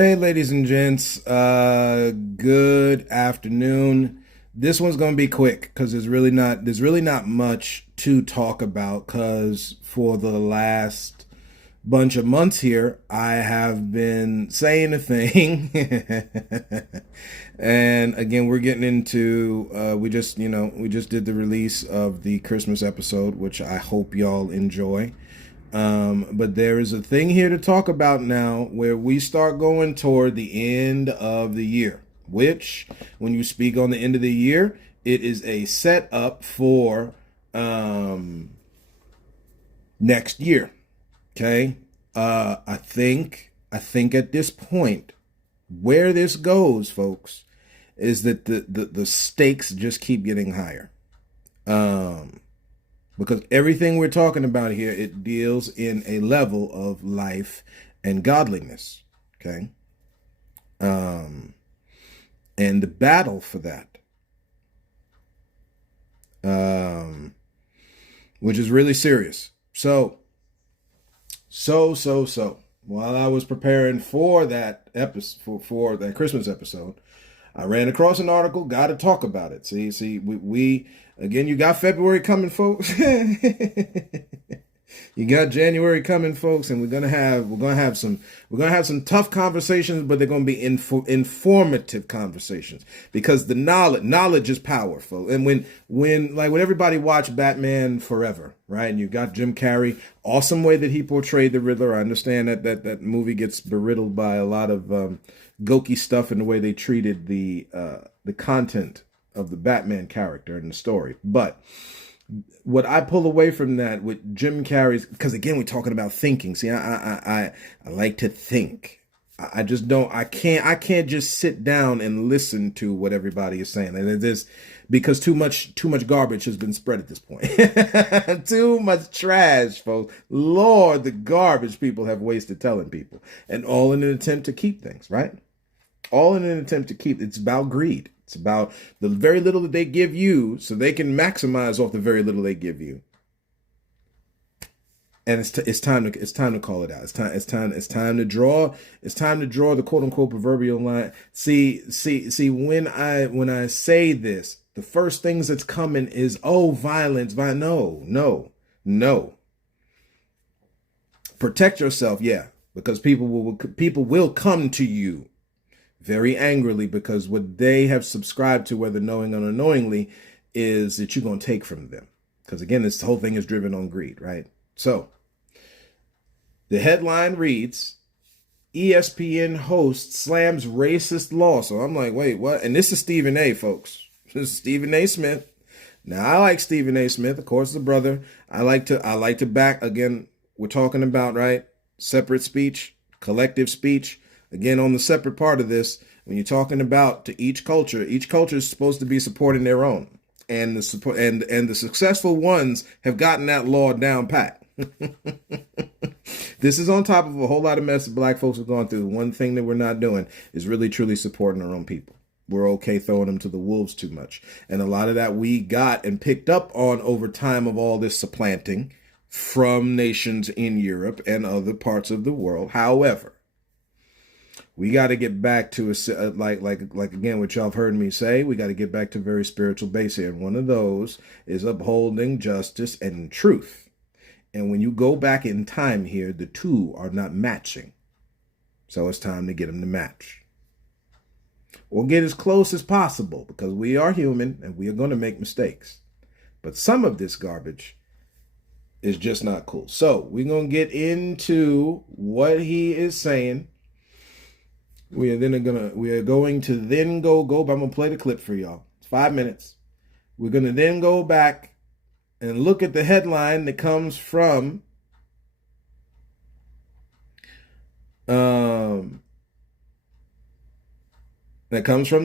Hey, ladies and gents, good afternoon. This one's going to be quick because there's really not much to talk about because for the last bunch of months here, I have been saying a thing. And again, we're getting into, we just did the release of the Christmas episode, which I hope y'all enjoy. But there is a thing here to talk about now where we start going toward the end of the year, which, when you speak on the end of the year, it is a setup for next year. Okay. I think at this point, where this goes, folks, is that the stakes just keep getting higher. Um, because everything we're talking about here, it deals in a level of life and godliness. Okay. Um, and the battle for that, um, which is really serious. So, while I was preparing for that episode, for that Christmas episode, I ran across an article. Got to talk about it. See, we again. You got February coming, folks. You got January coming, folks, and we're gonna have some tough conversations, but they're gonna be informative conversations because the knowledge is powerful. And when everybody watched Batman Forever, right? And you got Jim Carrey, awesome way that he portrayed the Riddler. I understand that movie gets beriddled by a lot of gokey stuff in the way they treated the content of the Batman character and the story, but what I pull away from that with Jim Carrey's, because again we're talking about thinking. See, I like to think. I just don't. I can't just sit down and listen to what everybody is saying, and it is because too much garbage has been spread at this point. Too much trash, folks. Lord, the garbage people have wasted telling people, and all in an attempt to keep things right. All in an attempt to keep. It's about greed. It's about the very little that they give you so they can maximize off the very little they give you. And it's time to call it out. It's time to draw the quote unquote proverbial line. See when I say this, the first things that's coming is, oh, violence. No. Protect yourself, yeah, because people will come to you very angrily because what they have subscribed to, whether knowing or unknowingly, is that you're going to take from them. Because again, this whole thing is driven on greed, right? So the headline reads, ESPN host slams racist law. So I'm like, wait, what? And this is Stephen A, folks. This is Stephen A. Smith. Now I like Stephen A. Smith, of course, the brother. I like to back, again, we're talking about, right? Separate speech, collective speech. Again, on the separate part of this, when you're talking about to each culture is supposed to be supporting their own, and the support and the successful ones have gotten that law down pat. This is on top of a whole lot of mess that black folks have gone through. One thing that we're not doing is really truly supporting our own people. We're okay throwing them to the wolves too much, and a lot of that we got and picked up on over time of all this supplanting from nations in Europe and other parts of the world. However, we got to get back to like again, what y'all have heard me say. We got to get back to a very spiritual base here, and one of those is upholding justice and truth. And when you go back in time here, the two are not matching, so it's time to get them to match, or get as close as possible, because we are human and we are going to make mistakes. But some of this garbage is just not cool. So we're going to get into what he is saying. We are going to then go, but I'm gonna play the clip for y'all. It's 5 minutes. We're gonna then go back and look at the headline that comes from the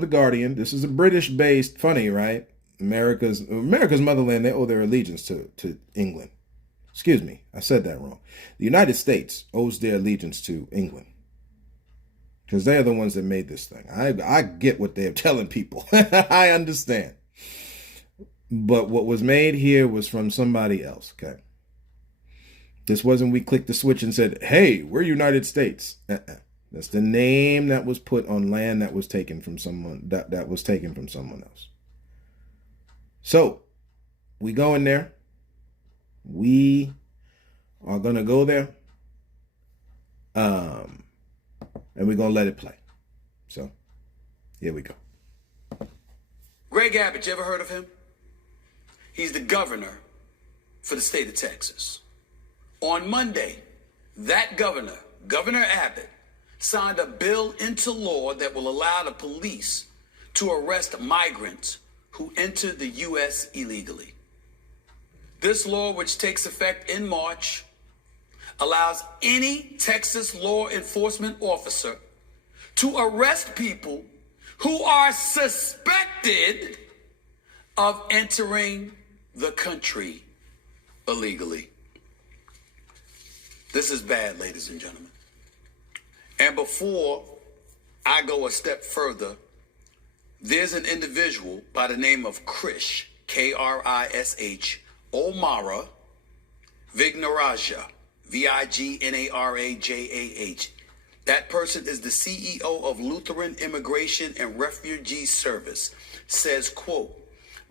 Guardian. This is a British-based, funny, right? America's motherland. They owe their allegiance to England. Excuse me, I said that wrong. The United States owes their allegiance to England, because they're the ones that made this thing. I get what they're telling people. I understand. But what was made here was from somebody else, okay? This wasn't we clicked the switch and said, hey, we're United States. That's the name that was put on land that was taken from someone that was taken from someone else. So we go in there. We are gonna go there. And we're gonna let it play. So here we go. Greg Abbott, you ever heard of him? He's the governor for the state of Texas. On Monday, that governor, Governor Abbott, signed a bill into law that will allow the police to arrest migrants who enter the U.S. illegally. This law, which takes effect in March, allows any Texas law enforcement officer to arrest people who are suspected of entering the country illegally. This is bad, ladies and gentlemen. And before I go a step further, there's an individual by the name of Krish, Krish, Omara Vignarajah, Vignarajah. That person is the CEO of Lutheran Immigration and Refugee Service. Says, quote,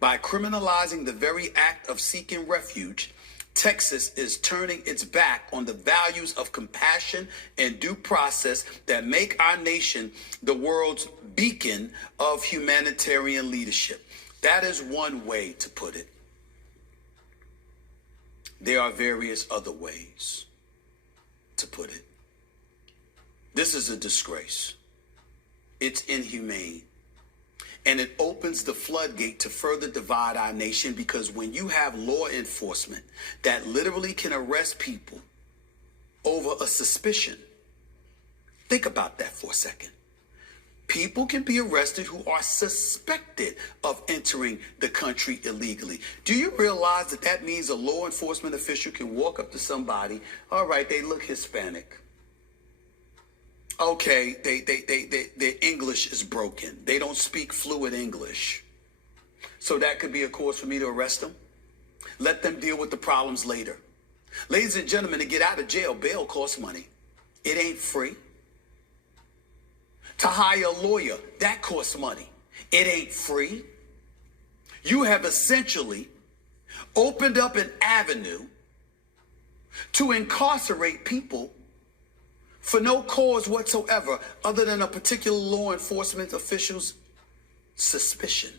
by criminalizing the very act of seeking refuge, Texas is turning its back on the values of compassion and due process that make our nation the world's beacon of humanitarian leadership. That is one way to put it. There are various other ways to put it. This is a disgrace. It's inhumane. And it opens the floodgate to further divide our nation, because when you have law enforcement that literally can arrest people over a suspicion, think about that for a second. People can be arrested who are suspected of entering the country illegally. Do you realize that that means a law enforcement official can walk up to somebody, all right, they look Hispanic. Okay, their English is broken. They don't speak fluid English. So that could be a cause for me to arrest them. Let them deal with the problems later. Ladies and gentlemen, to get out of jail, bail costs money. It ain't free. To hire a lawyer, that costs money. It ain't free. You have essentially opened up an avenue to incarcerate people for no cause whatsoever other than a particular law enforcement official's suspicion.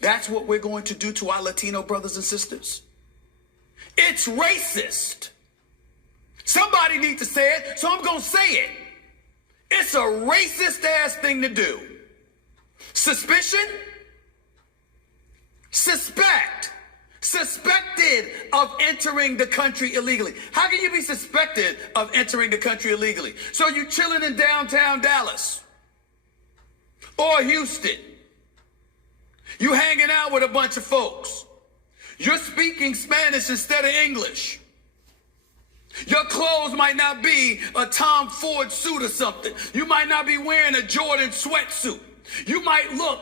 That's what we're going to do to our Latino brothers and sisters. It's racist. Somebody needs to say it, so I'm going to say it. It's a racist ass thing to do. Suspicion? Suspect. Suspected of entering the country illegally. How can you be suspected of entering the country illegally? So you chilling in downtown Dallas or Houston. You hanging out with a bunch of folks. You're speaking Spanish instead of English. Your clothes might not be a Tom Ford suit or something. You might not be wearing a Jordan sweatsuit. You might look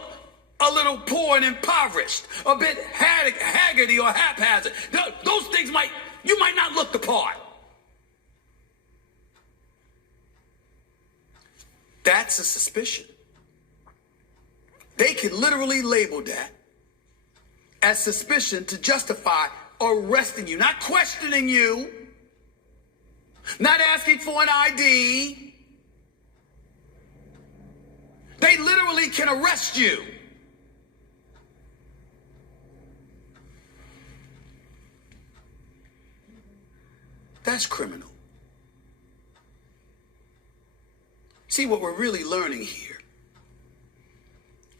a little poor and impoverished, a bit haggardy or haphazard. Those things you might not look the part. That's a suspicion. They can literally label that as suspicion to justify arresting you, not questioning you, not asking for an ID. They literally can arrest you. That's criminal. See, what we're really learning here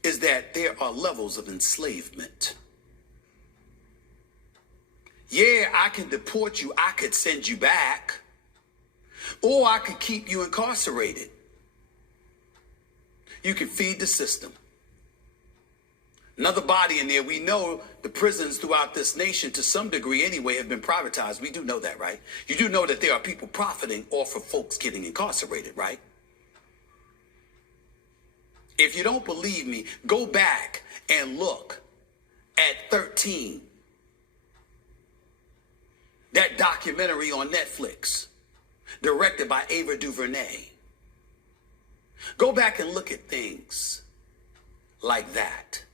is that there are levels of enslavement. Yeah, I can deport you. I could send you back. Or I could keep you incarcerated. You can feed the system. Another body in there. We know the prisons throughout this nation, to some degree anyway, have been privatized. We do know that, right? You do know that there are people profiting off of folks getting incarcerated, right? If you don't believe me, go back and look at 13. That documentary on Netflix. directed by Ava DuVernay. Go back and look at things like that,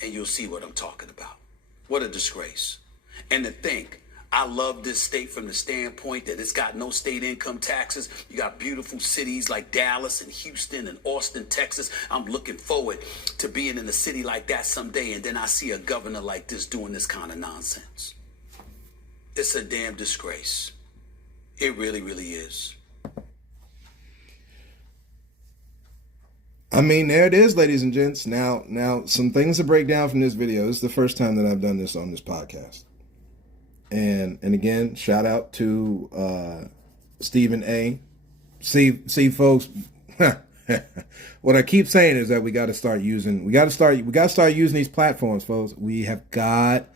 and you'll see what I'm talking about. What a disgrace. And to think, I love this state from the standpoint that it's got no state income taxes. You got beautiful cities like Dallas and Houston and Austin, Texas. I'm looking forward to being in a city like that someday, and then I see a governor like this doing this kind of nonsense. It's a damn disgrace. It really, really is. I mean, there it is, ladies and gents. Now, some things to break down from this video. This is the first time that I've done this on this podcast. And again, shout out to Stephen A. See, folks. What I keep saying is that we got to start using these platforms, folks. We have got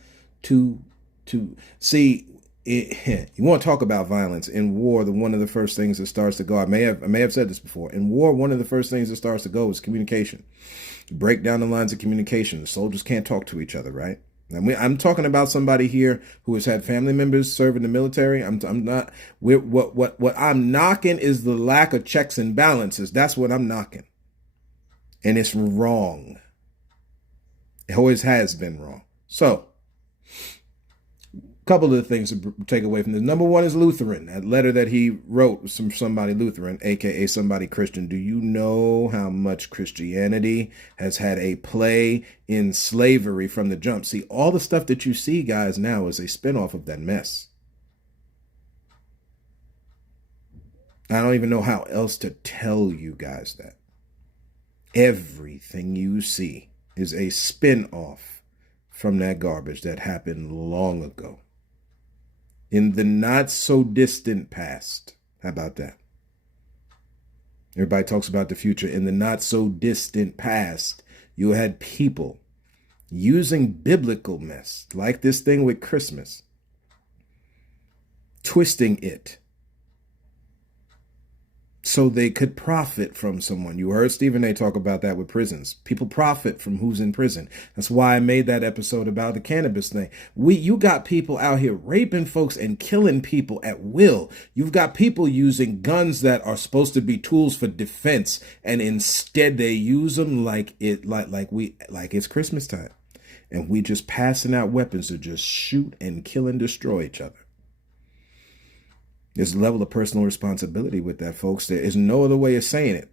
to see. You want to talk about violence in war? One of the first things that starts to go. I may have said this before. In war, one of the first things that starts to go is communication. Break down the lines of communication. The soldiers can't talk to each other, right? I'm talking about somebody here who has had family members serve in the military. What I'm knocking is the lack of checks and balances. That's what I'm knocking, and it's wrong. It always has been wrong. So, couple of the things to take away from this. Number one is Lutheran. That letter that he wrote was from somebody Lutheran, aka somebody Christian. Do you know how much Christianity has had a play in slavery from the jump? See, all the stuff that you see, guys, now is a spinoff of that mess. I don't even know how else to tell you guys that. Everything you see is a spinoff from that garbage that happened long ago. In the not so distant past. How about that? Everybody talks about the future. In the not so distant past, you had people using biblical mess, like this thing with Christmas, twisting it so they could profit from someone. You heard Stephen A. talk about that with prisons. People profit from who's in prison. That's why I made that episode about the cannabis thing. You got people out here raping folks and killing people at will. You've got people using guns that are supposed to be tools for defense, and instead they use them like it's Christmas time, and we just passing out weapons to just shoot and kill and destroy each other. There's a level of personal responsibility with that, folks. There is no other way of saying it.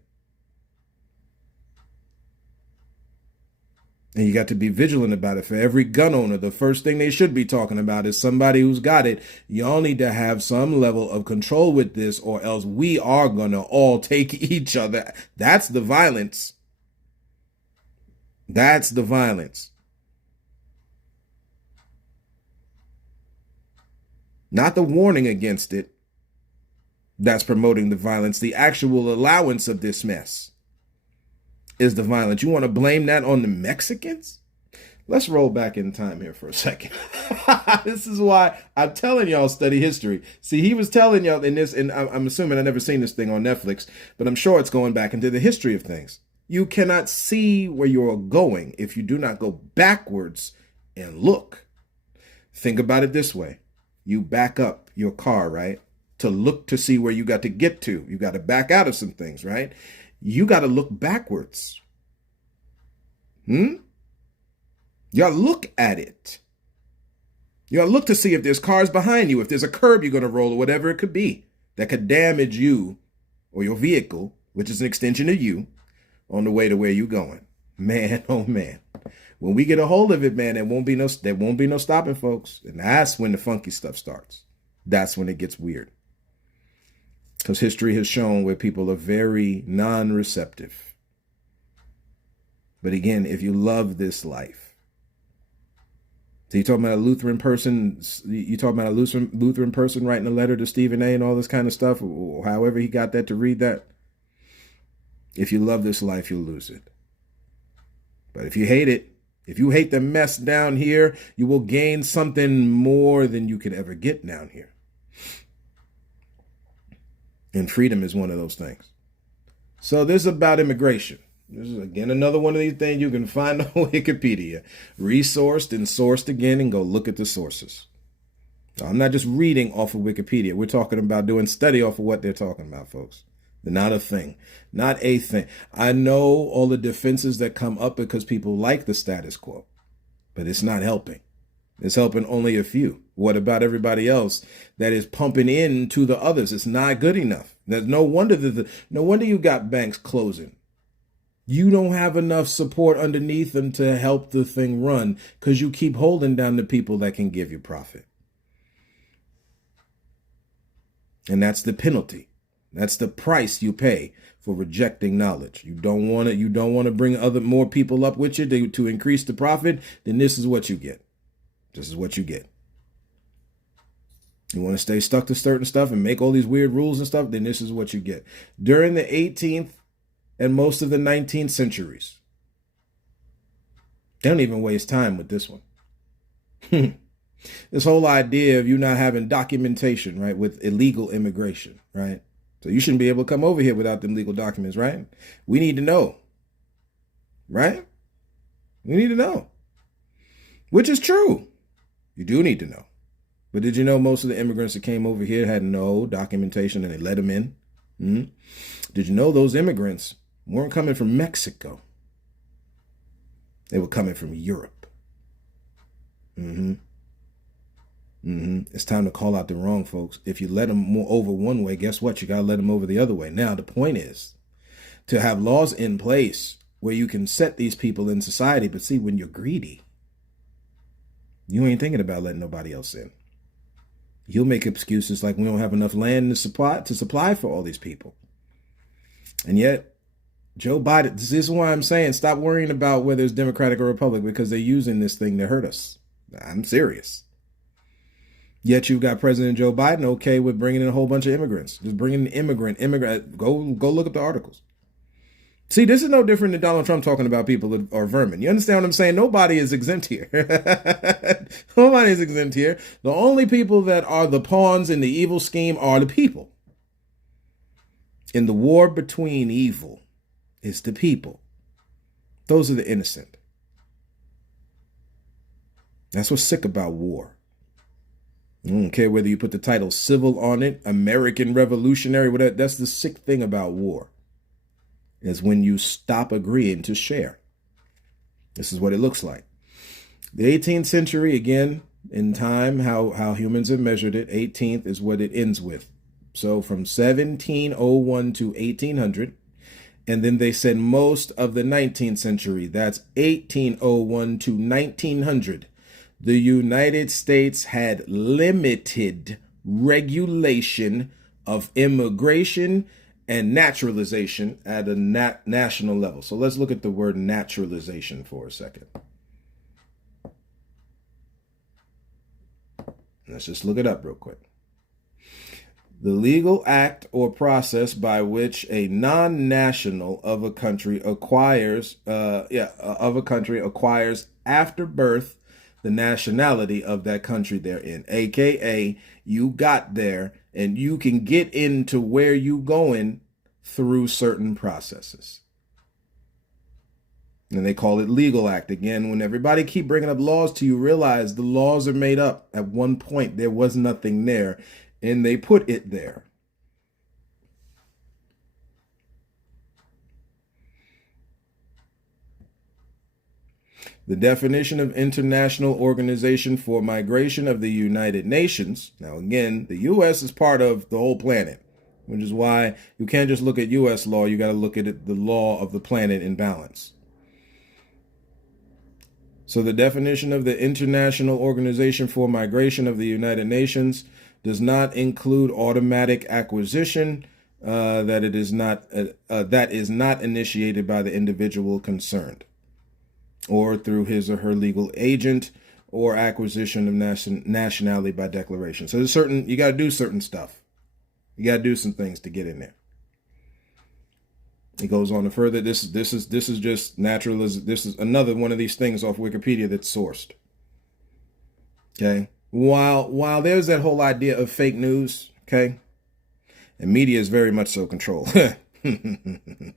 And you got to be vigilant about it. For every gun owner, the first thing they should be talking about is somebody who's got it. Y'all need to have some level of control with this, or else we are going to all take each other. That's the violence. That's the violence. Not the warning against it. That's promoting the violence. The actual allowance of this mess is the violence. You want to blame that on the Mexicans? Let's roll back in time here for a second. This is why I'm telling y'all study history. See, he was telling y'all in this, and I'm assuming I've never seen this thing on Netflix, but I'm sure it's going back into the history of things. You cannot see where you're going if you do not go backwards and look. Think about it this way. You back up your car, right? To look to see where you got to get to. You got to back out of some things, right? You got to look backwards. You got to look at it. You got to look to see if there's cars behind you, if there's a curb you're going to roll or whatever it could be that could damage you or your vehicle, which is an extension of you, on the way to where you're going. Man, oh man. When we get a hold of it, man, there won't be no stopping, folks. And that's when the funky stuff starts. That's when it gets weird. Because history has shown where people are very non-receptive. But again, if you love this life, so you talking about a Lutheran person, Lutheran person writing a letter to Stephen A. and all this kind of stuff, or however he got that to read that. If you love this life, you'll lose it. But if you hate it, if you hate the mess down here, you will gain something more than you could ever get down here. And freedom is one of those things. So this is about immigration. This is, again, another one of these things you can find on Wikipedia. Resourced and sourced again, and go look at the sources. I'm not just reading off of Wikipedia. We're talking about doing study off of what they're talking about, folks. Not a thing. Not a thing. I know all the defenses that come up because people like the status quo, but it's not helping. It's helping only a few. What about everybody else that is pumping into the others? It's not good enough. There's no wonder no wonder you got banks closing. You don't have enough support underneath them to help the thing run because you keep holding down the people that can give you profit. And that's the penalty. That's the price you pay for rejecting knowledge. You don't want to bring more people up with you to increase the profit, then this is what you get. This is what you get. You want to stay stuck to certain stuff and make all these weird rules and stuff, then this is what you get. During the 18th and most of the 19th centuries, they don't even waste time with this one. This whole idea of you not having documentation, right, with illegal immigration, right? So you shouldn't be able to come over here without them legal documents, right? We need to know, right? We need to know, which is true. You do need to know. But did you know most of the immigrants that came over here had no documentation and they let them in? Did you know those immigrants weren't coming from Mexico? They were coming from Europe. It's time to call out the wrong folks. If you let them over one way, guess what? You got to let them over the other way. Now, the point is to have laws in place where you can set these people in society. But see, when you're greedy, you ain't thinking about letting nobody else in. You'll make excuses like we don't have enough land to supply for all these people. And yet, Joe Biden, this is why I'm saying stop worrying about whether it's Democratic or Republican, because they're using this thing to hurt us. I'm serious. Yet you've got President Joe Biden okay with bringing in a whole bunch of immigrants. Just bringing an immigrant. Go look up the articles. See, this is no different than Donald Trump talking about people that are vermin. You understand what I'm saying? Nobody is exempt here. Nobody is exempt here. The only people that are the pawns in the evil scheme are the people. In the war between evil, it's the people. Those are the innocent. That's what's sick about war. I don't care whether you put the title civil on it, American Revolutionary, whatever. That's the sick thing about war, is when you stop agreeing to share. This is what it looks like. The 18th century, again, in time, how humans have measured it, 18th is what it ends with. So from 1701 to 1800, and then they said most of the 19th century, that's 1801 to 1900. The United States had limited regulation of immigration and naturalization at a national level. So let's look at the word naturalization for a second. Let's just look it up real quick. The legal act or process by which a non-national of a country acquires after birth the nationality of that country they're in, aka you got there and you can get into where you going through certain processes. And they call it legal act. Again, when everybody keep bringing up laws to you, realize the laws are made up. At one point there was nothing there and they put it there. The definition of International Organization for Migration of the United Nations. Now, again, the U.S. is part of the whole planet, which is why you can't just look at U.S. law. You got to look at the law of the planet in balance. So the definition of the International Organization for Migration of the United Nations does not include automatic acquisition, that is not initiated by the individual concerned, or through his or her legal agent, or acquisition of nationality by declaration. So there's you got to do certain stuff. You got to do some things to get in there. It goes on to further. This is just naturalism. This is another one of these things off Wikipedia that's sourced. Okay. While there's that whole idea of fake news, okay, and media is very much so controlled. One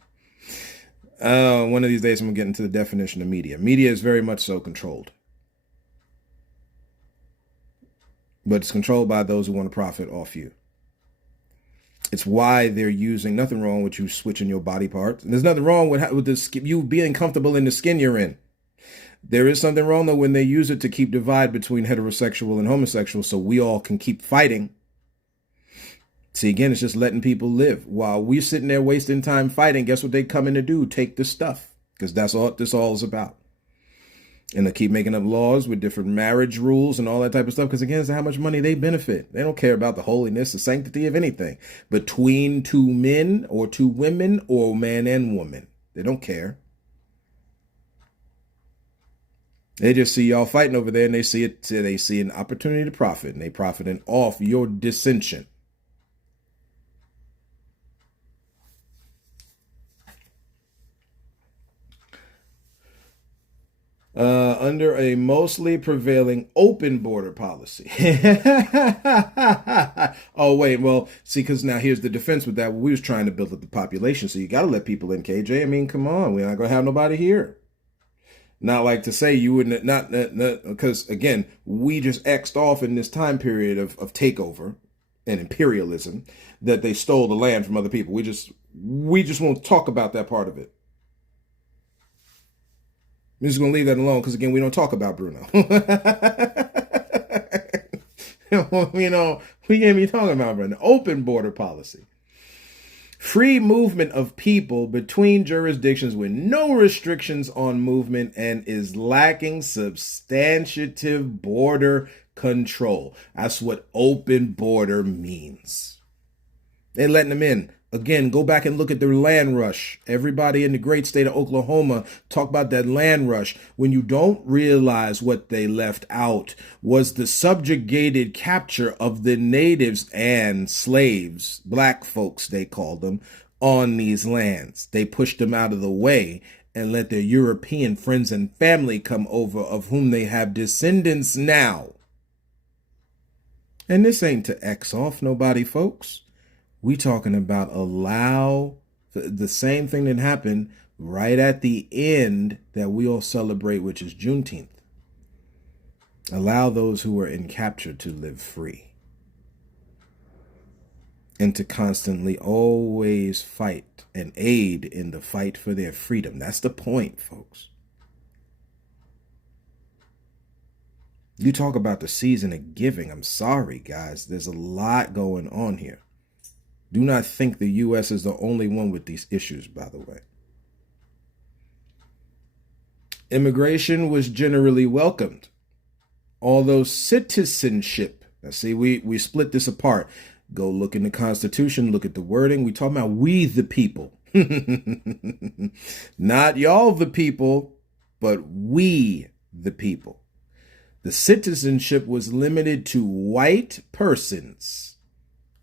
of these days I'm gonna get into the definition of media. Media is very much so controlled. but it's controlled by those who want to profit off you. It's why they're using, nothing wrong with you switching your body parts. And there's nothing wrong with you being comfortable in the skin you're in. There is something wrong, though, when they use it to keep divide between heterosexual and homosexual so we all can keep fighting. See, again, it's just letting people live. While we're sitting there wasting time fighting, guess what they come in to do? Take the stuff. Because that's all this all is about. And they keep making up laws with different marriage rules and all that type of stuff. Because again, it's how much money they benefit. They don't care about the holiness, the sanctity of anything. Between two men or two women or man and woman. They don't care. They just see y'all fighting over there and they see an opportunity to profit. And they profiting off your dissension. Under a mostly prevailing open border policy. Oh, wait. Well, see, because now here's the defense with that. We was trying to build up the population. So you got to let people in, KJ. I mean, come on. We're not going to have nobody here. Not like to say you wouldn't, not because, again, we just X'd off in this time period of takeover and imperialism that they stole the land from other people. We just won't talk about that part of it. I'm just going to leave that alone because, again, we don't talk about Bruno. We can't be talking about an open border policy. Free movement of people between jurisdictions with no restrictions on movement and is lacking substantive border control. That's what open border means. They're letting them in. Again, go back and look at the land rush. Everybody in the great state of Oklahoma talk about that land rush. When you don't realize what they left out was the subjugated capture of the natives and slaves, black folks they called them, on these lands. They pushed them out of the way and let their European friends and family come over, of whom they have descendants now. And this ain't to X off nobody, folks. We talking about allow the same thing that happened right at the end that we all celebrate, which is Juneteenth. Allow those who are in capture to live free. And to constantly always fight and aid in the fight for their freedom. That's the point, folks. You talk about the season of giving. I'm sorry, guys. There's a lot going on here. Do not think the U.S. is the only one with these issues, by the way. Immigration was generally welcomed, although citizenship, now see, we split this apart. Go look in the Constitution, look at the wording. We talking about we the people. Not y'all the people, but we the people. The citizenship was limited to white persons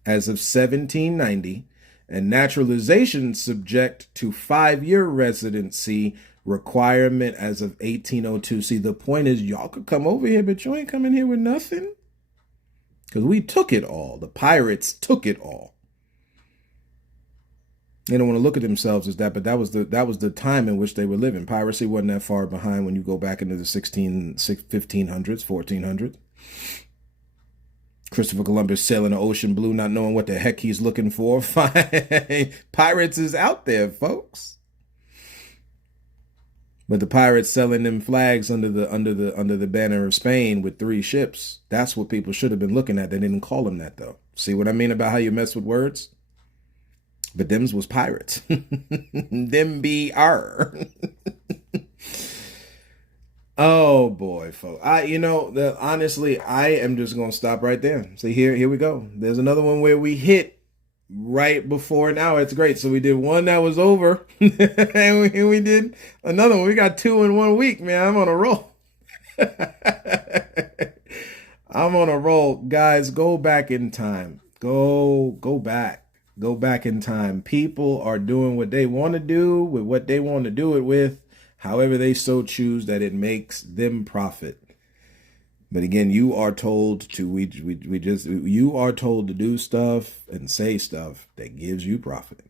as of 1790, and naturalization subject to 5-year residency requirement as of 1802. See, the point is, y'all could come over here, but you ain't coming here with nothing. Because we took it all. The pirates took it all. They don't want to look at themselves as that, but that was the time in which they were living. Piracy wasn't that far behind when you go back into the 1500s, 1400s. Christopher Columbus sailing the ocean blue, not knowing what the heck he's looking for. Pirates is out there, folks. But the pirates selling them flags under the banner of Spain with 3 ships. That's what people should have been looking at. They didn't call them that, though. See what I mean about how you mess with words? But them's was pirates. Them be R. Oh boy, folks. Honestly, I am just gonna stop right there. See, here we go. There's another one where we hit right before an hour. It's great. So we did one that was over, and we did another one. We got 2 in 1 week, man. I'm on a roll. I'm on a roll, guys. Go back in time. Go back. Go back in time. People are doing what they want to do with what they want to do it with. However they so choose that it makes them profit. But again, you are told to you are told to do stuff and say stuff that gives you profit.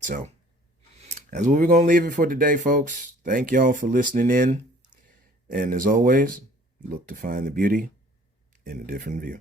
So that's what we're gonna leave it for today, folks. Thank y'all for listening in. And as always, Look to find the beauty in a different view.